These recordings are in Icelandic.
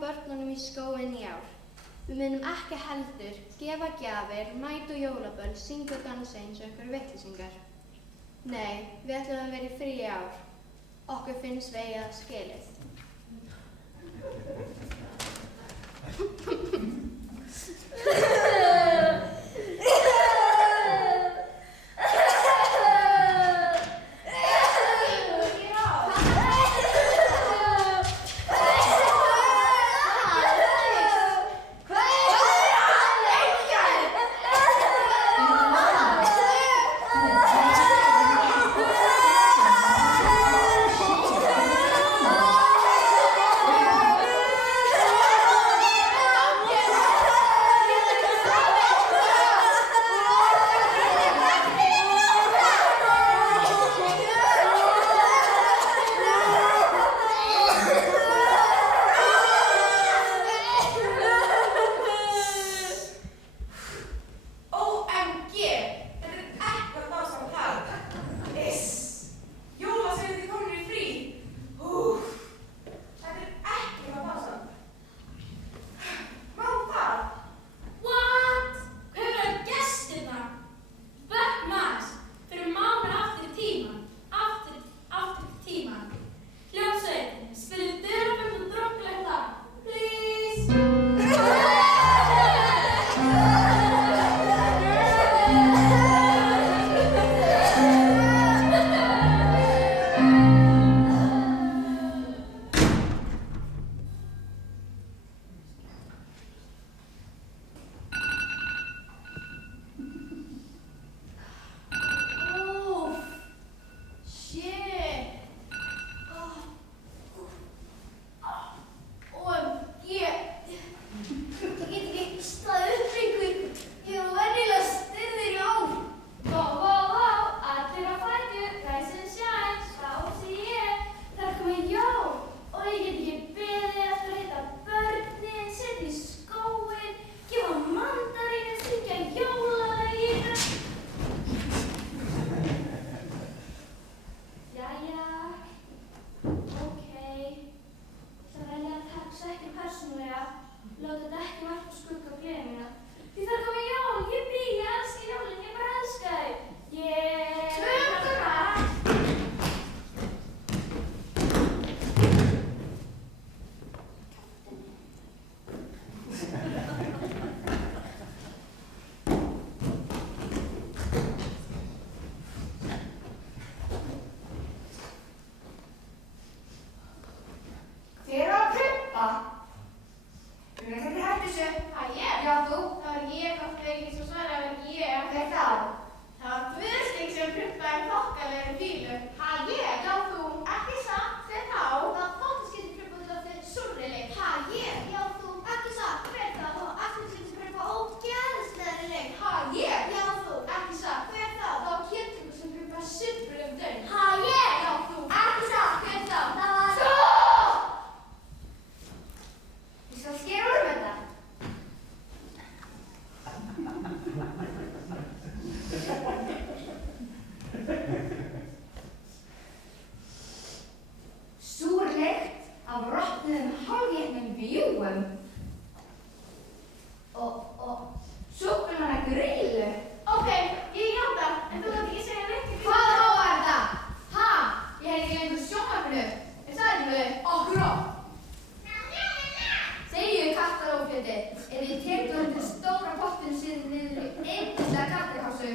Börnunum í skóinn í ár. Við munum ekki heldur gefa gjafir, mæta á jólaböll, syngja og dansa eins og einhverjir vitleysingar. Nei, við ætlum að vera í fríi í ár. Okkur finnst við eiga það skilið. búum. Og súkkulaði grillu. Ok, ég játa, en þú þarf ekki að segja neitt. Hvað á var þetta? Ha? Ég hef ekki lengur sjónvarpinu. Er það ekki? Akkurát. Segju kattarófjöti, þið tekur undir stóra pottinn síðan niður í einhverja kattarhásu.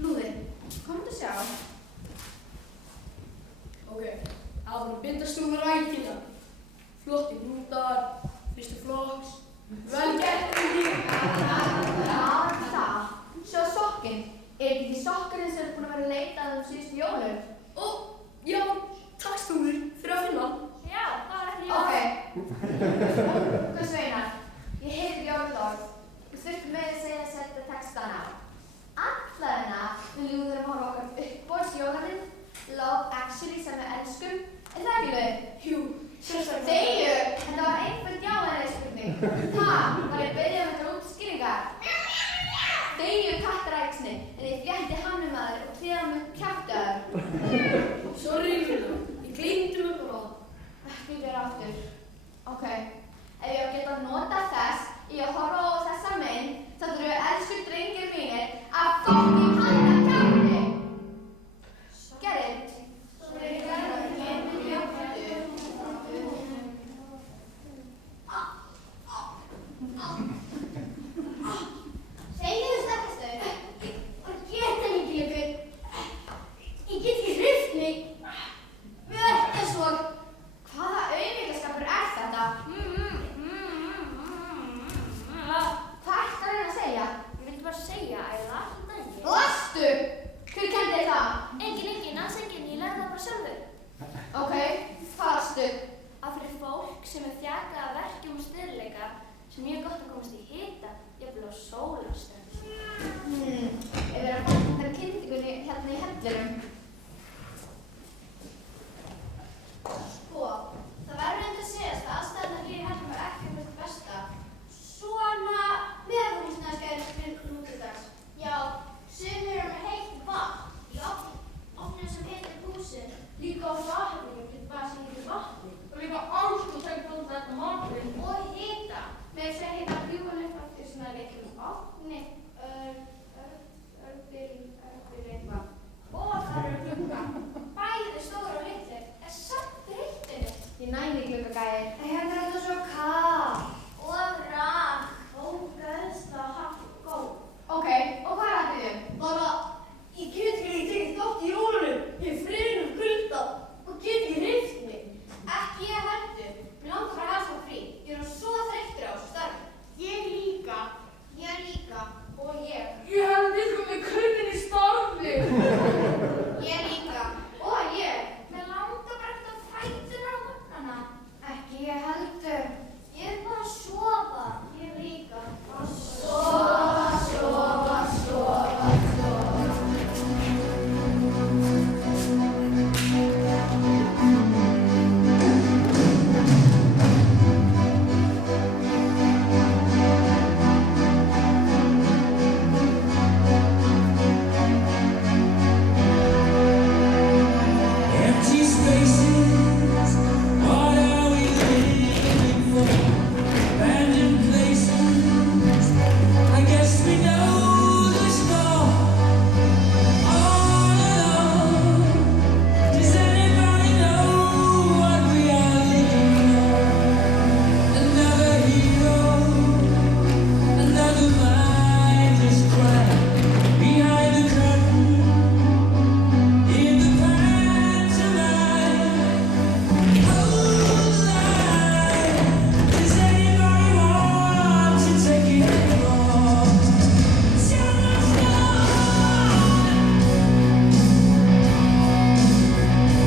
Lúði, komdu sjá. Ok, það voru bindastúfur rækina. Flotti hnútar, fyrstu flokks. Vel gert líka. Já, það. Sjá sokkinn. Er ekki því sokkurinn sem er búin að vera leitað síðustu jólum? Ó, já, takk stúfur fyrir að finna. Já, það var ekki ég. Ok. Hvað sveinar? Ég heiti Jórðorð. Við þurftum með að segja að setja textana á. Allaðina viljum við horfa okkar uppbóðsjólamynd, Love Actually sem við elskum. Er það ekki þau? Jú, sérstaklega. Þegju, en það var einhvern já eða eða spurning. Var ég byrjað með þetta útskýringar? Þegju kattaræksni, en ég flétti hann maður og tríða með kjaftaður. Sorry, ég gleymdi mig bara. Býtur aftur. Ok. Ef ég á að geta notað þess í að horfa á þessa mynd, þá þurfum við elsku drengir mínir að fokking halda kjafti. Gerrit. Segðu þú sterkastu. Ég get ekki lengur. Ég get ekki hrift mig. Mér er ekki svo. Hvaða aumingjaskapur er þetta? Hvað ertu að reyna að segja? Ég vildi bara segja að ég las þetta ekki. Lastu! Hver kendi þér það? Engin, alls engin. Ég lærði það bara sjálfur. Ok, hvað lastu? Að fyrir fólk sem er þjakað af verkjum og stöðleika sem mjög gott að komast í hita, jafnvel á sólarströnd. Ef við erum að fara þetta kynntingunni hérna í hellurum. Sko, það verður reynd að segjast að aðstæðurnar hér í hellum er ekki fyrir það besta. Svona meðalhúsnæðisgæðir fyrir nútildags. Já, sumir eru með heitt vatn í ofninu sem heitir húsin. Líka á vatninu getur bara sem heitir vatni. Og líka alls og segja um þetta maturinn. Og hita. Með þess að hita bjúan upp aftur svona litlum ofni. Örbyrinn eitthvað. Og það eru glugga. Bæði stóra og litlir. Er samt þreyttinni. Ég næði gluggagæðir. Hérna er þetta svo kalt. Og rakt. Ógeðslega hart og góð. Ok, og hvað rættu þið? Bara, ég get ekki tekið þátt í jólunum. Ég er friðin kulda og get ekki hrift mig. Ekki ég heldur. Mér langar bara að hafa svo frí. Ég er svo þreyttur á þessu starfi. Ég líka. Ég líka. Og ég. Ég hef líka með kunninn í starfi. Ég líka. Og ég. Mér langar bara eftir að fætuna á morgnana. Ekki ég heldur. Ég er bara að sofa. Ég líka. Bara að Sofa, sofa, sofa, sofa. Empty spaces, what are we living for? Abandoned places, I guess we know the score. All alone, does anybody know what we are looking for? Another hero, another mindless crime behind the curtain. In the pantomime, hold the line. Does anybody want to take it wrong? Summer's gone.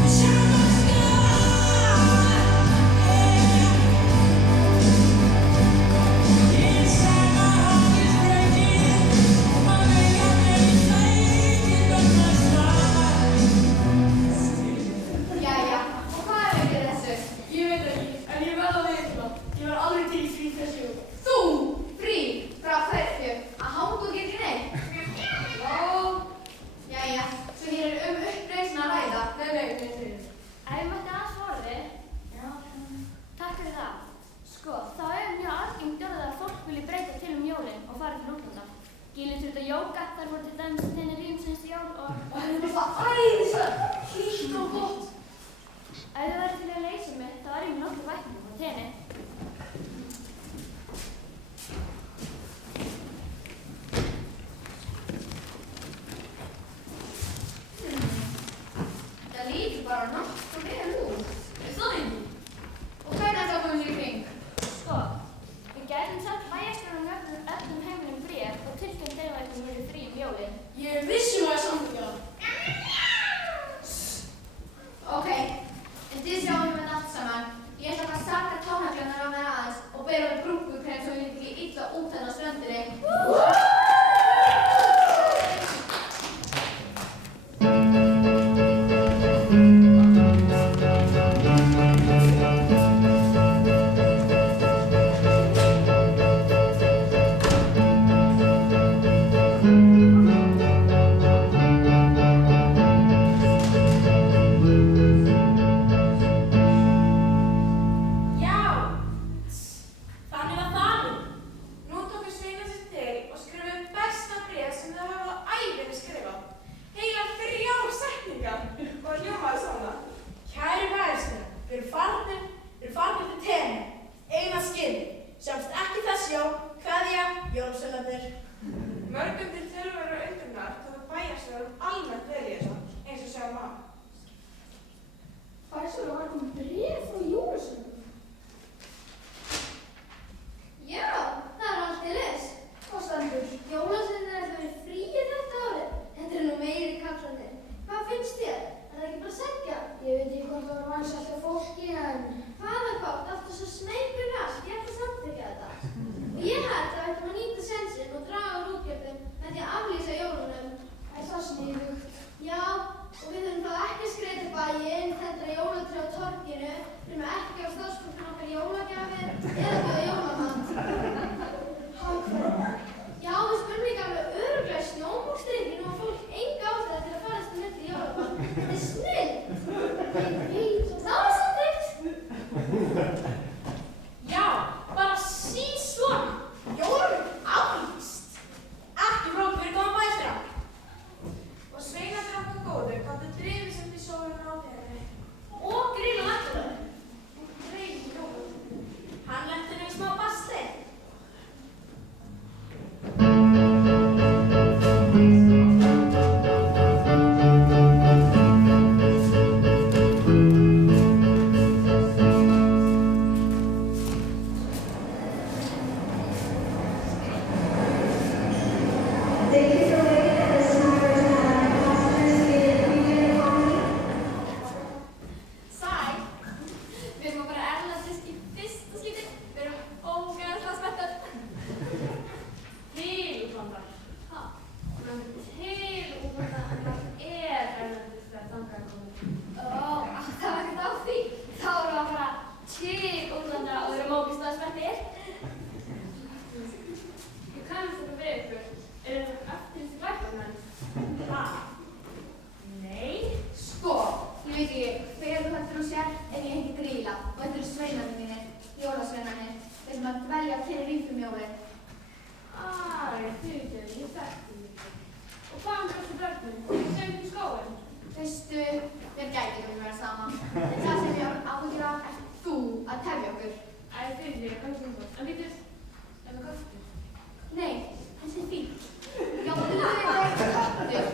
Summer's gone. Inside my heart is breaking. My makeup ain't fading, but my smile. Jæja, og hvað er við þessu? Ég veit ekki, en ég verð að veita það. Ég verð alveg til í frí þessi jól. Þú, frí, frá hverju? Að hanga og gera ekki neitt? Jæja, svo hér er uppreisn að ræða. Nei. Ef ég mætti aðeins orði, þetta var vansælt af fólki en... Hvaða bátt, alltaf svo sneikur rask, ég ætla samt ekki að þetta. Og ég held að við ættum að nýta sensinn og draga úr útgjöldum með því að aflýsa jólunum. Er það sniðugt? Já, og við þurfum þá ekki að skreyta bæinn, tendra jólatrí á torginu, þurfum ekki á starfsfólkinu okkar jólagjafir eða bjóða jólamat. Já, við spurðum líka alveg örugglega í snjómokstrykinu og fólk enga ástæðu til að farast um milli jólamat. Þetta er snilld! Ég veit, þá er það samþykkt! Já, bara svona. Jólum aflýst. Ekki flókið fyrir góðan bæsra. Og sveinarnir okkar góður gátu drifið sem til sóluna á hátíðinni. Og grilla nættunar. Og dreifið jólum. Hann lenti nú í smá basti. Sæl, við erum að fara erlendis í fyrsta skipti. Við erum ógeðslega spenntar. Til útlanda. Ha? Til útlanda, en það erlendis þegar þangað er komið. Það var ekkert á því. Þá erum við að fara til útlanda og við erum ógeðslega spenntir. Ég kannast þetta við ykkur. Er þetta eftir þessi glæpamenn? Það? Nei. Sko, ég veit ekki hver þú hættir að sér en ég heiti Grýla og þetta eru sveinarnir mínir, jólasveinarnir, þeir sem að dvelja til ríkum jólin. Æ, fyrirgefðu, ég þekkti þig. Og hvað þessi börnum? Þeir sem í skóin? Veistu, mér gæti ekki að vera sama. En það sem ég á áhyggjur af er þú að tefja okkur. Æ, fyrirgefðu, kannski um það. En vitið, er það köttur? Nei, þessi er fínt. Já, þú veit það er köttur.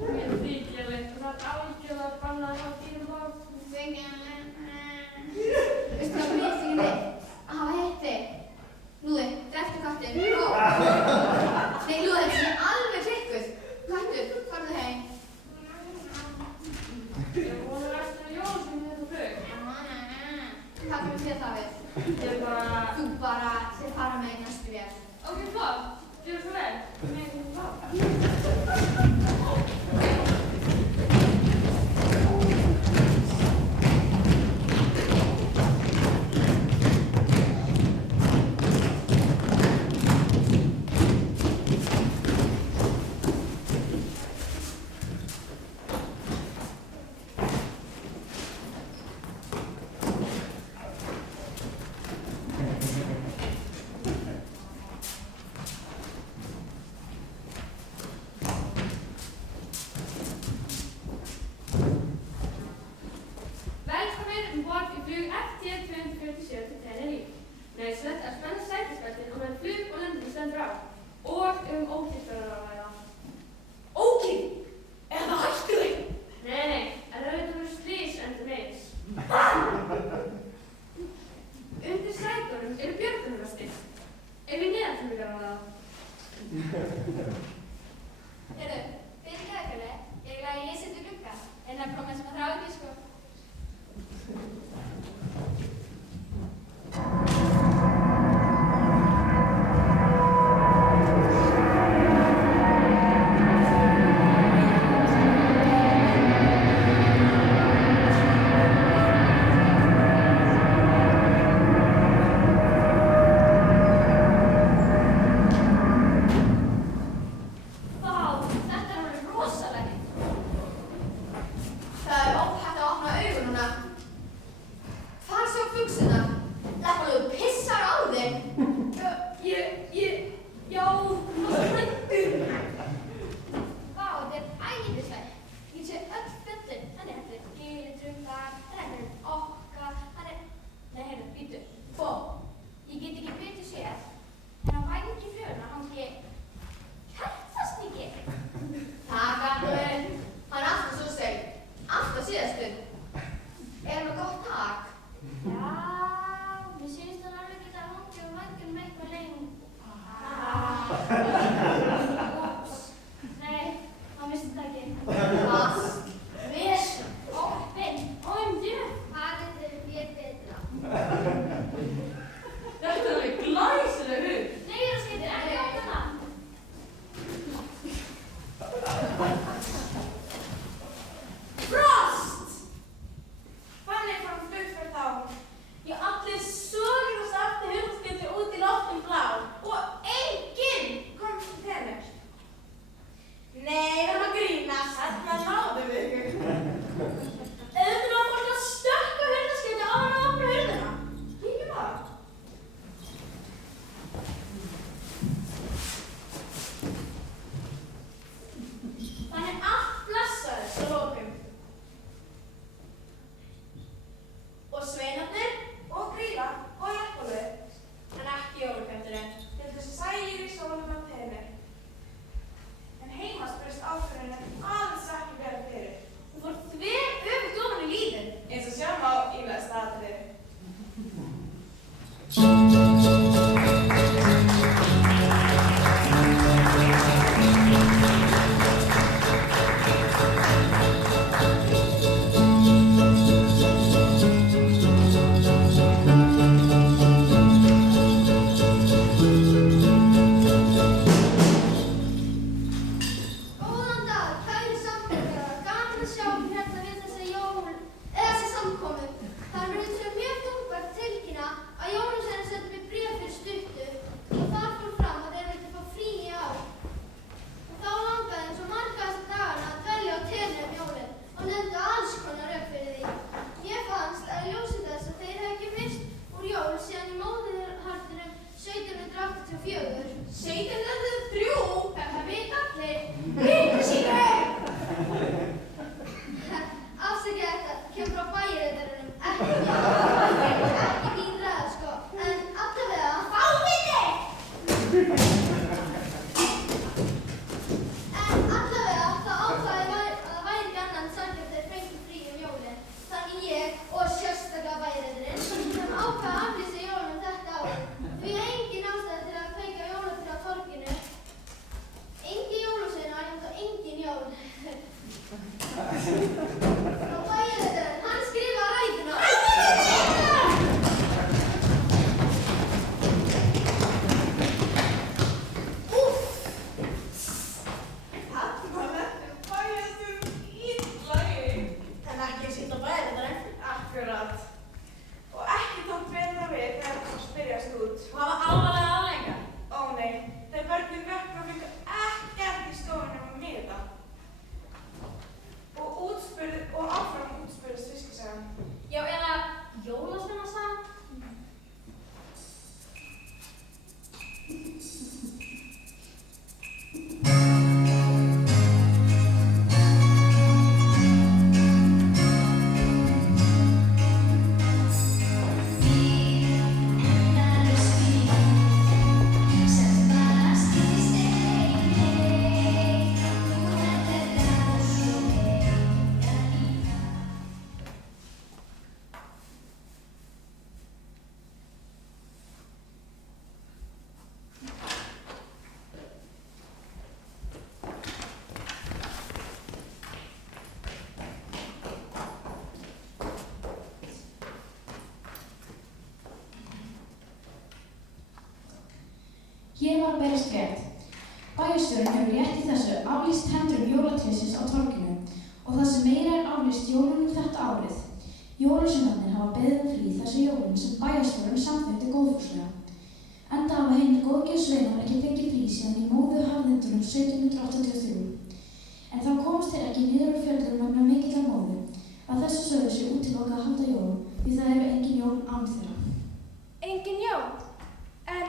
Mér þykir leitt og það er algjörlega að banna að hafa dýrum á. Veistu hvað mér þykir neitt? Að hafa heitt þig. Lúði, dreftu kattinn. Nei, Lúði, þetta er alveg klikkuð. Kattur, farðu heim. Ég vona verður að jóla sem þetta flug. Hvað kemur þér það við? Ég bara... Þú bara þér fara með í næstu vél. Ok, flott. Gjör svo vel. Ég meina flott. Ekki mín ræða, sko. En allavega, fáviti! En allavega, þá ákvað ég að það væri ekki annað en sanngjarnt að þeir fengu frí jólin. Þannig ég og sérstaklega bæjarreiturinn sem ákvað að aflýsa jólunum þetta árið. Því engin ástæða til að kveikja jólatré á torginu. Engin jólasveinar og engin jól. Og bæjarreiturinn, hann skrifaði ræðuna. En ekki eins illa bæjarreiturinn. Akkurat. Og ekki tók betra við þegar það spyrjast út. Hafa alvarlega afleiðingar. Ó nei, þeir börnum vökna fengu ekkert í stofunum að miða. Og áfram útspurðist fiskisagan. Já, eða jólasveinasagan. Hér var að berast frétt. Bæjarstjórinn hefur rétt í þessu aflýst tendrum jólatrésins á torginu og það sem meira er aflýst jólunum þetta árið. Jólasveinarnir hafa beðið frí þessu jólun sem bæjarstjórinn samþykkti góðfúslega. Enda hafa hinir góðgjörsveinar ekki fengið frí síðan í móðu harðindunum 1783. En þá komast þeir ekki niður úr fjöllum vegna mikillar móðu að þessu sögðu sé útilokað að halda jól því það eru engin jól án þeirra. Engin jól. En...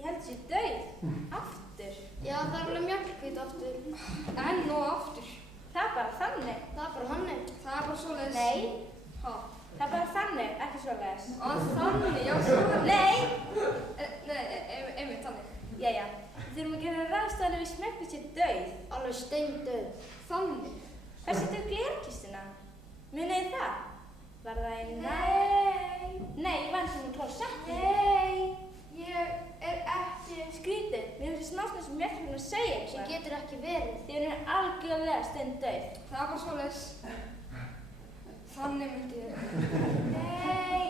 Ég held sér dauð. Aftur. Já, það er alveg mjölkvít aftur. Enn og aftur. Það er bara þannig. Það er bara hannig. Það er bara svoleiðis. Nei. Ha? Það er bara þannig, ekki svoleiðis. Þannig, já, svona. Nei! Einmitt þannig. Jæja. Við þurfum að gera ráðstæðanir við smekkum sér dauð. Alveg steindauð. Þannig. Hvað setur glerkistuna? Munið þið það? Var það í Nei, ég vann sem klósetti. Ég er ekki skrítið. Mér finnst smástund sem ég ætlum að segja eitthvað. Sem getur ekki verið. Þið erum algjörlega steindauð. Það er bara svoleiðis. Þannig myndi ég. Nei,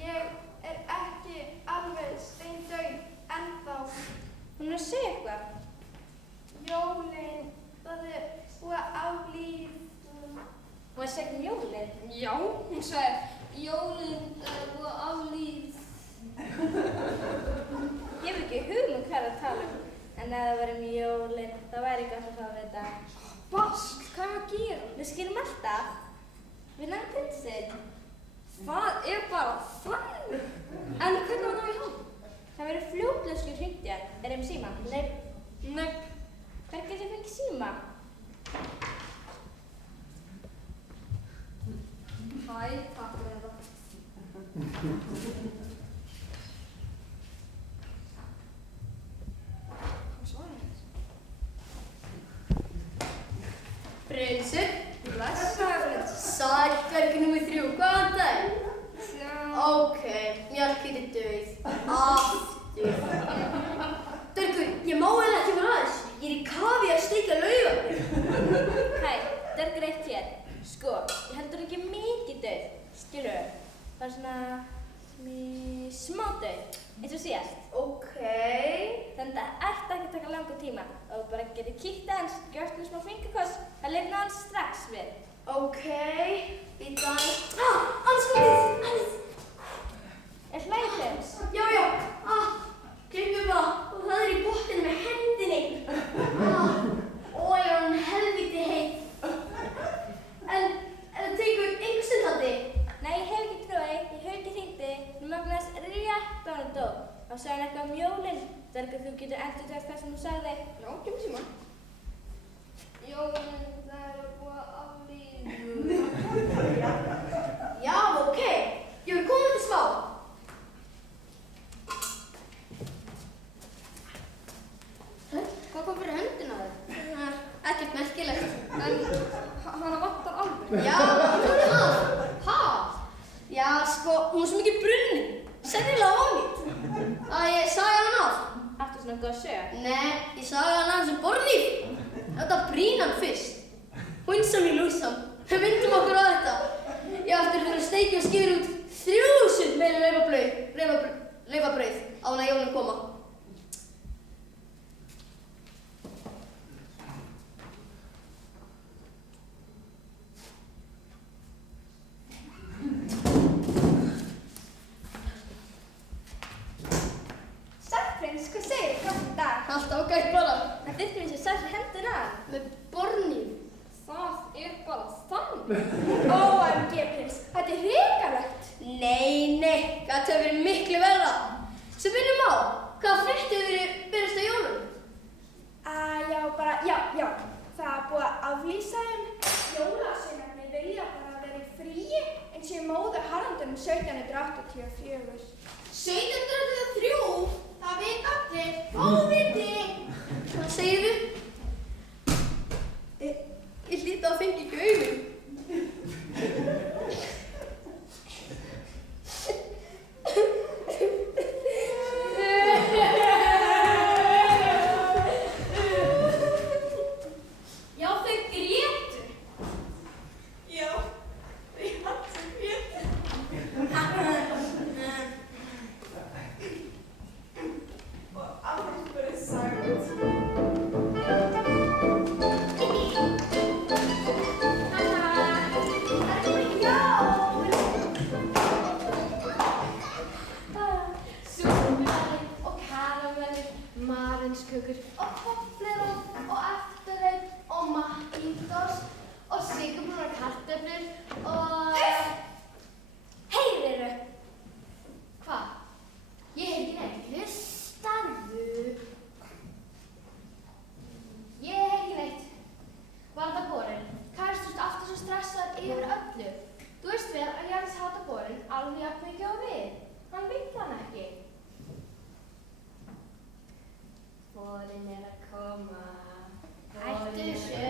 ég er ekki alveg steindauð ennþá. Hún er að segja eitthvað. Jólin, það er búið að aflýsa. Hún er að segja um jólin. Já, hún sagði jólin búið að aflýsa. Ég hef ekki hugmynd hvað að tala um. En ef það væri jólin, þá væri gott að fá að vita. Bask, hvað er að gera? Við skilum alltaf. Við nefnum prinsinn. Það er bara þannig. En hvernig var það í hann? Það verður fljótlega hringt í hann. Er þeim síma? Nei. Hver getur fengið síma? Hæ, takk fyrir þetta. Prinsinn, blessaður prinsinn. Sætverki nr. 3, hvað vantaði? Ok, mjölkvít er dauð. Aftur. Dörgur, ég má eiginlega ekki vera aðeins. Ég er í kafi að steikja laufabrauð. Hæ, það er greitt hér. Sko, ég heldur ekki mikið dauð. Skilur, bara svona smá dauð, eins og síðast. Ok. Þannig að það ætti ekki að taka langa tíma. Og bara getur kíkt aðeins, gjört með smá fingerkoss, það lifna hann strax við. Ok, býta aðeins. Anskotið! Er hlæðið prins? Já. Gleymdu bara. áður en dó. Þá sagði hann eitthvað jólin. Þegar þú getur endurtekið það sem hún sagði. Já, kemur síma. Jólin, það er að búa aflíðinu. Já, ok. Ég vil koma til smá. Hvað kom fyrir höndina þér? Ekkert merkilegt, en hana vantar alveg. Já, hún er það. Ha? Já, sko, hún er svo mikið brunnin. Sennilega ónýtt. Ég sagði hann af. Ertu svona góð að segja? Nei, ég sagði hann af sem borðnýf. Þetta brýna hann fyrst. Hundsam í lúsam. Við myndum okkur á þetta. Ég átti fyrir að steikja og skýra út 3000 meiri laufabrauð á hann að jólinn koma. Sællprins, hvað segir þú í dag? Allt ágætt bara. Það þyrfti mér sem sæll hendina. Með borðnýf. Það er bara þannig. OMG, prins, þetta er hrikalegt. Nei, það hefur verið miklu verra. Sem minnum á, hvaða fréttir berast á jólum? Já. Það er búið að aflýsa þeim. Jólasveinarnir vilja bara vera í fríi en séu móður harðandunum 1784. 1783? Það veit allir. Óviti! Hvað segirðu? Ég hlýt að fengi ekki augun. Já, þau grétu. Já, þau hattu grétu. Og alveg bara sagt. Kökur og Toblerone og Eftirleif og Macintosh og sykurbrúnar kartöflur og... Heyriru. Hvað? Ég heyri ekki neitt. Hlustaðu. Ég heyri ekki neitt. Var þetta borinn? Hvað erstu aftur svo stressaður yfir öllu? Þú veist vel að Jens hata borinn alveg jafn mikið á við. Hann vill hann ekki. Borinn er að koma. Hættu þessu.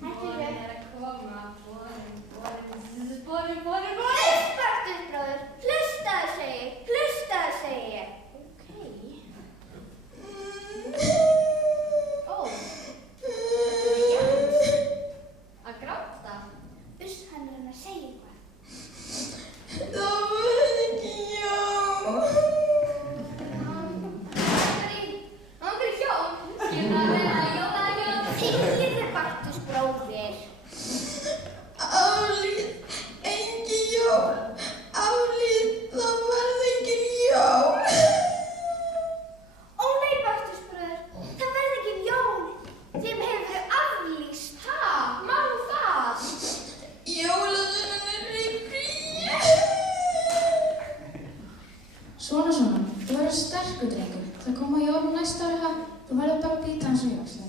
Borinn er að koma. Borinn. Hlustaðu, bróður. Hlustaðu, segi ég. Ok. Ó. Jens. Að gráta. Uss, hann er að segja eitthvað. Það var ekki jól. Hann fyrir hjól. Jóla. Þegiðu, Baktus bróðir. Álít, engin jól. Álít, það verði engin jól. Ó nei, Baktus bróðir. Það verði ekki jól. Þeim hefur verið aflýst. Ha, má það? Jólasveinar eru í fríi. Svona, þú verður sterkur drengur. Það koma jólum næsta ári, ha? Þú verður bara að býta hans og jókslega.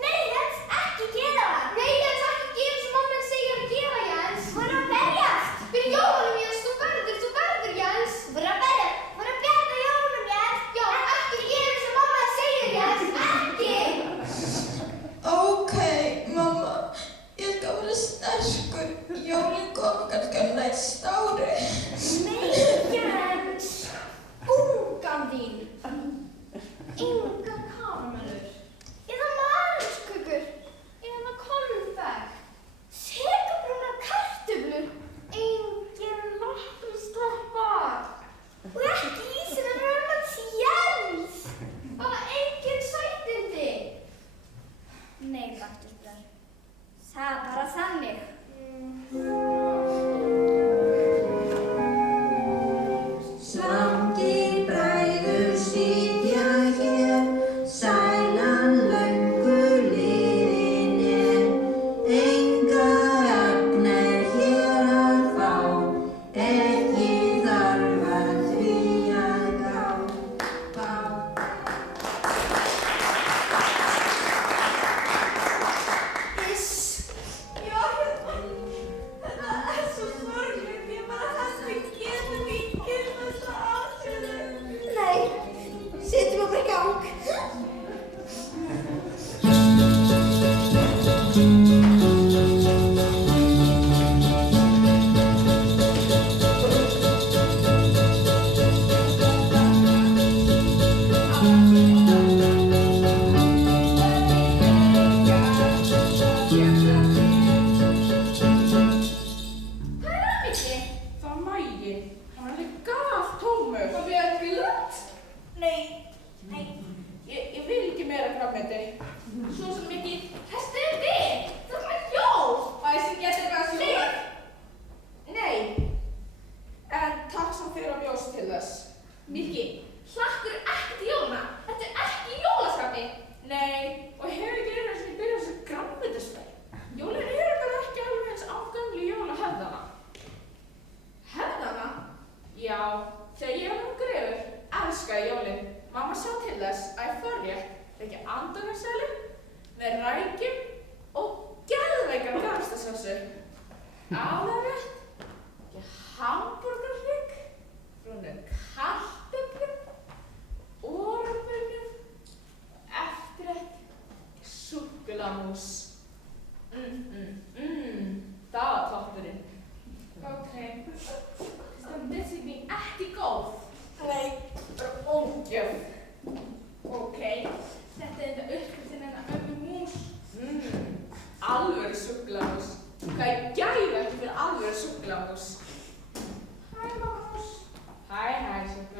Nei, Jens, ekki gera það. Nei, Jens, ekki gera sem mamma segir að gera, Jens. Þú verður að berjast. Fyrir jólunum, Jens, þú verður, Jens. Þú verður að berjast. Þú verður að bjarga jólunum, Jens. Já, ekki gera sem mamma segir, Jens. Ekki. Ok, mamma. Ég skal vera sterkur. Jólin koma kannski á næsta ári. Nei, Jens. Bungan þín. Enga karamelur. Eða Nikki, hlakkur ekki til jólana? Þetta er ekki í jólaskapi. Nei, og hefur ekki verið að byrja þessu grænmetisferð. Jólin eru bara ekki alveg eins ágömlu jólahefðana. Hefðana? Já, þegar ég var grefur, elskaði jólin. Mamma sá til þess að ég forrétt fekk andunarseðli með rækjum og geðveika garðstasósu. Aðalrétt, ég hamborgarhrygg, brúnum kartöflum, ormurinn, eftirrétt, súkkulaðmús. Það var toppurinn. Ok, það þessi mín ekki góð. Nei, bara ógjöf. Ok, þetta er þetta uppskriftin hennar ömmu mús. Alvöru súkkulaðmús. Hvað er gæði ekki fyrir alvöru súkkulaðmús? Hæ, mamma mús. Hæ, súkkulaðmús.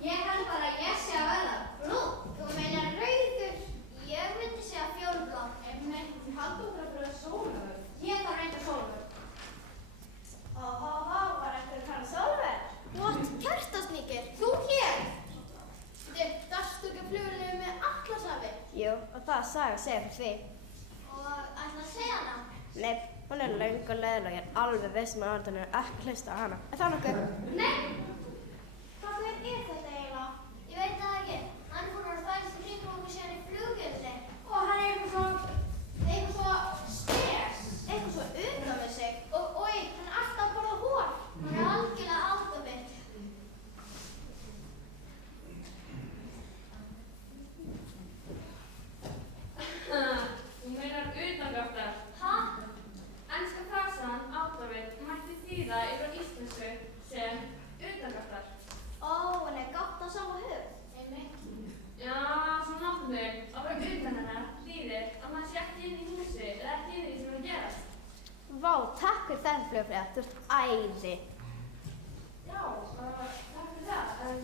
Ég held bara að ég sé að verða brún. Þú meinar rauður. Ég myndi segja fjólblá. Haldur þú að vera sólarvörð? Ég þarf reynda sólvörð. Var eftir að kanna sólarvörð? What? Kertasníkir? Þú hér? Darstu ekki að flugulegu með Atlasafi? Jú, og það saga segja fyrir því. Og ætla að segja hana? Nei, hún er löng og leiðileg og ég er alveg viss með að Arnur er ekki hlusta á hana. Er það nokkuð? Nei! Hvað er þetta eiginlega? Ég veit það ekki. Hann er búinn að þvælast í kringum okkur síðan í flugvélni. Og hann er eitthvað svo spes. Eitthvað svo utan við sig. Og hann er alltaf að borða hór. Hann er algjörlega átta mitt. Þú meinar utangáttar. Ha? Enska frasan áttavit mætti þýða yfir íslensku sem utangáttar. En er gátt á sama hug? Einmitt. Já, svona nokkuð. Að vera utan hennar þýðir að maður sé ekki inn í húsi eða ekki inn í því sem er að gerast. Vá, takk fyrir þetta flugfræða, þú ert æði. Já, takk fyrir það. En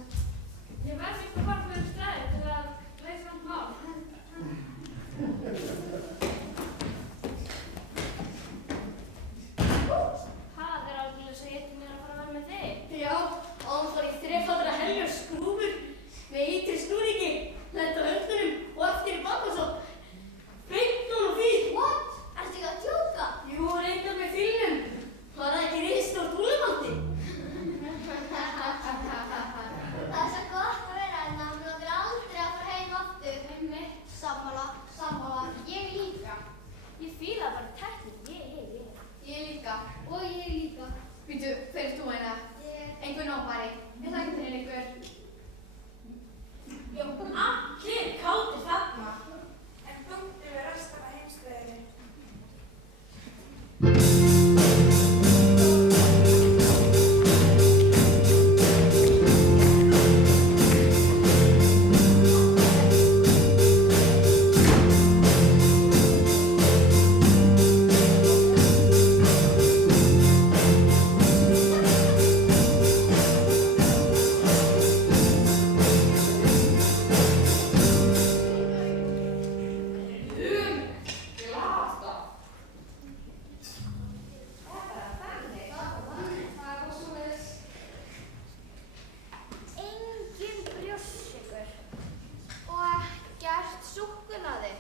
ég verð ekki að fara fyrir stræði til að leysa hann mál. Það er alveg svo ég til mér að fara að vera með þig. Já, án fór ég þrefaldra helgar skrúfur með ytri snúningi, lenda höndunum og eftir í bakasótt. Beint og fín. What? Ertu ekki að djóka? Jú, reyndar með fílnum. Var það ekki risastórt húlumaldi? Það er svo gott að vera hérna. Mér langar aldrei að fara heim aftur. Einmitt. Sammála. Ég líka. Ég fíla bara tekník. Ég líka. Og ég líka. Býtu, hver er þú hérna? Einhver nóbari. Er það ekki til einhver? Já, allir kátir þarna. En punktur við restan af heimsbyggðinni. Engin brjóstsykur. Og ekkert súkkulaði.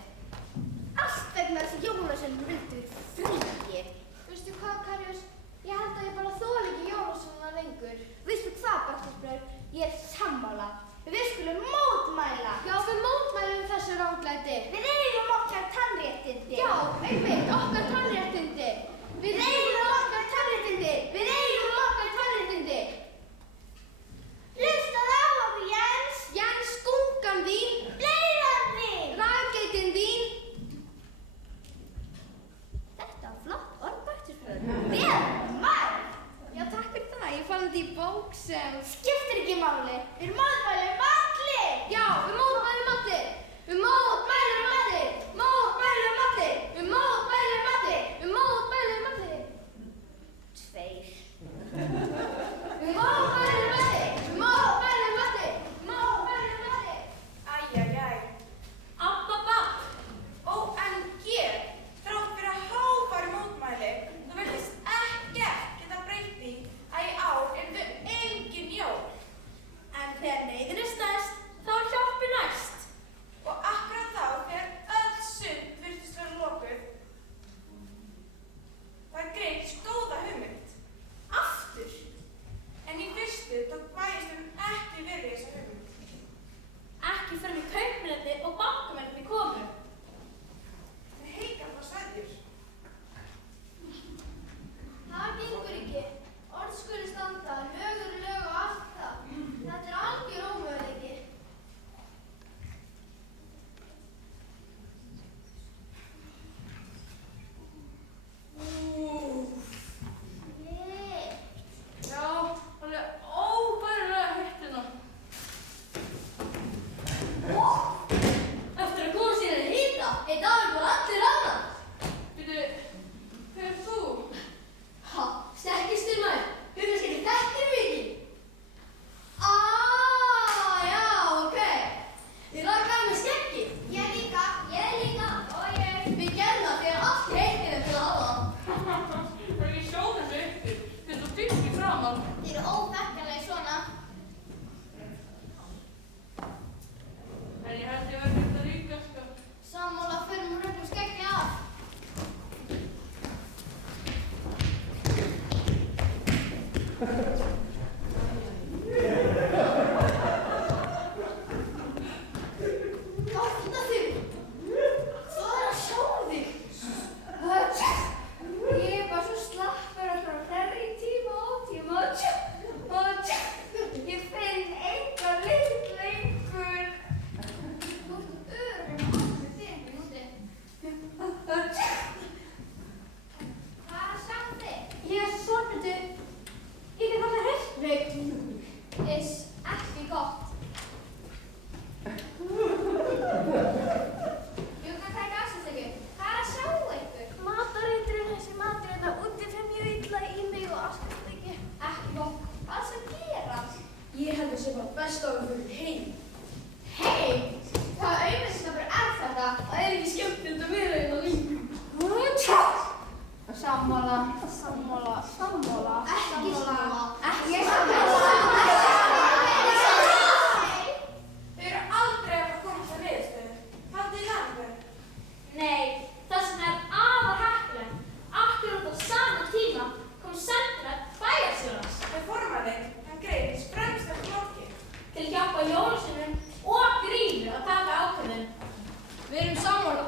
Allt vegna þess að jólasveinar vildu fríi. Veistu hvað, Karius? Ég held að ég bara þoli ekki jólasveinana lengur. Veistu hvað, Bartelsbröður? Ég er sammála. Við skulum mótmæla. Já, við mótmælum þessu ranglæti. Við eigum okkar tannréttindi. Já, einmitt, okkar tannréttindi. Við eigum okkar tannréttindi. Við eigum okkar tannréttindi. Hlustaðu á okkur, Jens. Jens, skunkan þín. Bleiðan þín. Raggeitin þín. Þetta var flott orð, Bartelsbröður. Vel mælt. Já, takk fyrir það. Ég fann þetta í bók sem... Skiptir ekki máli. Við mótmælum allir. Já, við mótmælum allir. Við mótmælum allir. Mótmælum allir. Við mótmælum allir. Við mótmælum allir. Tveir. Við mótmælum allir. Við mótmælum allir. Mótmælum allir. Æjæjæj. Abba. OMG. Þrátt fyrir að háværu mótmæli, þú virðist ekkert geta breytt því að í ár eru þau engin jól. En þegar neyðin er stærst, þá er hjálpin næst. Og akkurat þá þegar þetta sé bara best á að fyrir heim. Hei, hvaða auðvitað er þetta? Það er ekki skemmtilegt að vera hérna líka. Sammála. Ekki sammála. Ekki sammála. Þau eru aldrei að komast að niðurstöðu. Haldið þið það einhver? Nei, þess vegna er afar heppilegt. Akkurat á sama tíma kom sendirætt bæjarstjórans En formaðinn, hann greip fremst eftir flokki. til að hjálpa Jólasveinum og Grímu að taka ákvörðun. Við erum sammála.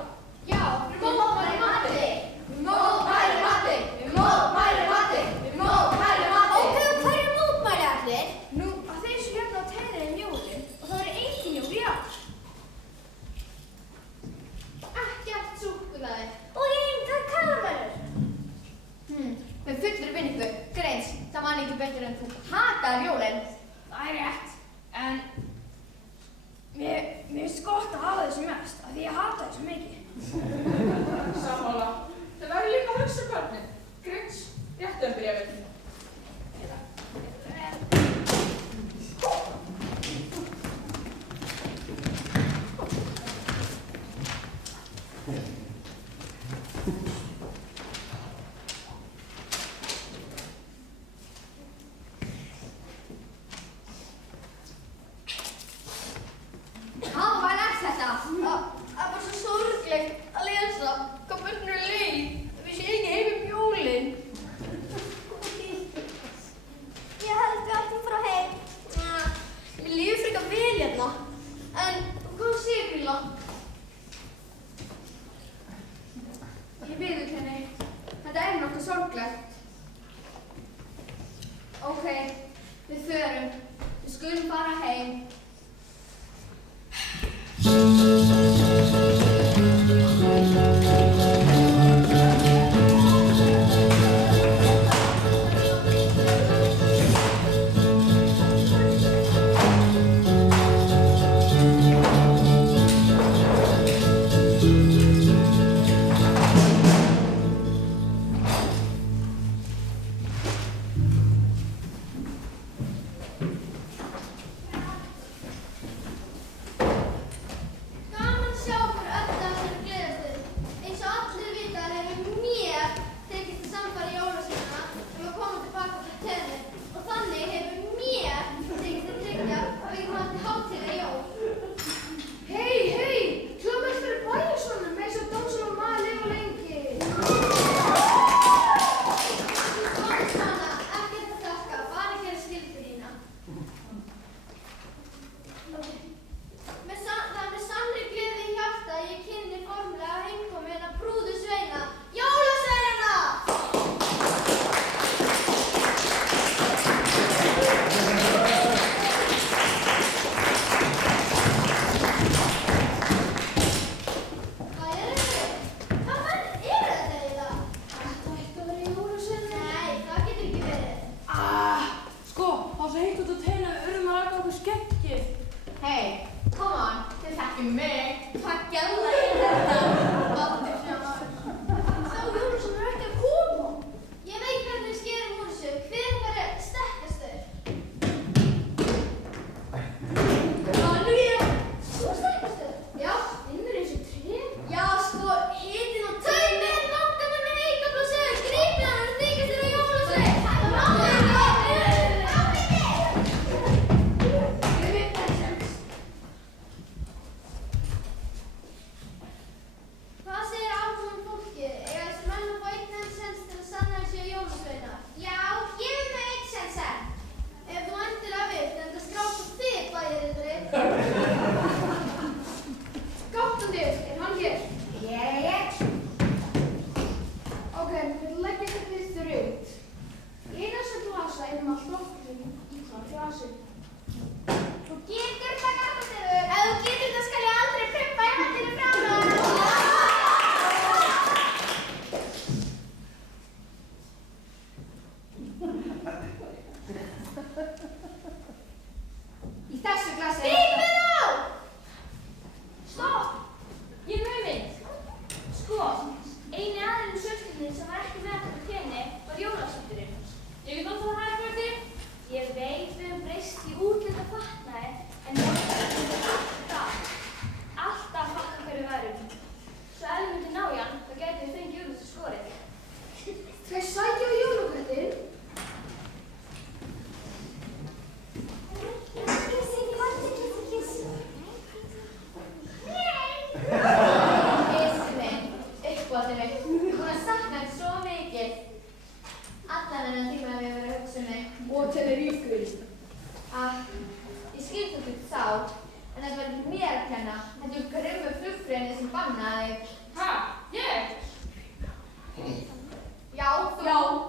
Já, við mótmælum mati. Við mótmælum mati. Við mótmælum mati. Við mótmælum mati. Og hverju mótmæli allir? Nú, að þeir sem hérna á tegðinu jólin og það eru engin jól í ár. Ekkert súkkulaði. Og engar karamellur. Með fullri vinningu, Greins, það man ekki betur en þú hatar jólin. Það er rétt. En mér finnst gott að hafa þessu mest af því ég hata þessu mikið. Sammála. Þau verður líka að hugsa börnin. Grins, réttu bréfin. Hvað er þetta? Það er bara svo sorglegt að lesa hvað börnur er leið. Við séum ekki heim um jólin. Ég held við ættum frá heim. Mér líður frekar vel hérna. En hvað segir Grýla? Ég viðurkenni, þetta er nokkuð sorglegt. Ok, við förum. Við skulum fara heim. ég skil þú ert sár, en þetta var ekki mér að kenna. Þetta er grimmu flugfreyjunni sem bannaði þig. Ha? Ég? Já, þú.